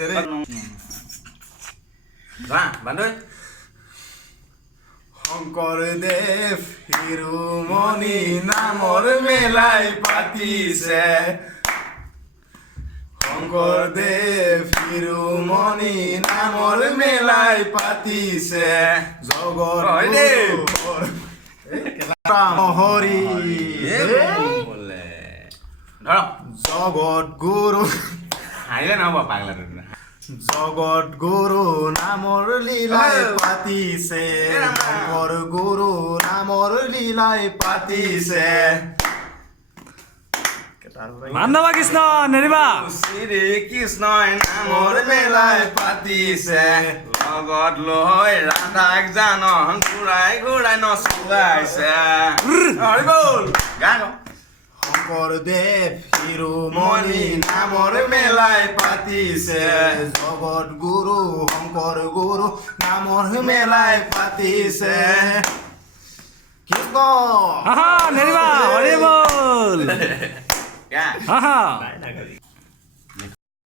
লাগিছে ৰে যা বান্ধৈ শংকৰদেৱ শিৰোমণি নামৰ মেলাই পাতিছে শংকৰদেৱ শিৰোমণি নামৰ মেলাই পাতিছে জগত হৰি বলে ধৰ জগত গুৰু হাৰিলে নহ'ব পাগলা জগত গুৰু নামৰ লীলাই পাতিছে শংকৰ গুৰু নামৰ লীলাই পাতিছে মানৱা কৃষ্ণ নেৰিবা শ্ৰী কৃষ্ণই নামৰ মেলাই পাতিছে লগত লৈ ৰাধাক জানন ঘূৰাই ঘূৰাই নচুৱাইছে হৰি বল গা শংকৰদেৱ শিৰোমণি নামৰ মেলাই পাতিছে জগত গুৰু শংকৰ গুৰু নামৰ মেলাই পাতিছে কৃষ্ণ আহা নেৰিবা হৰি বল গা আহা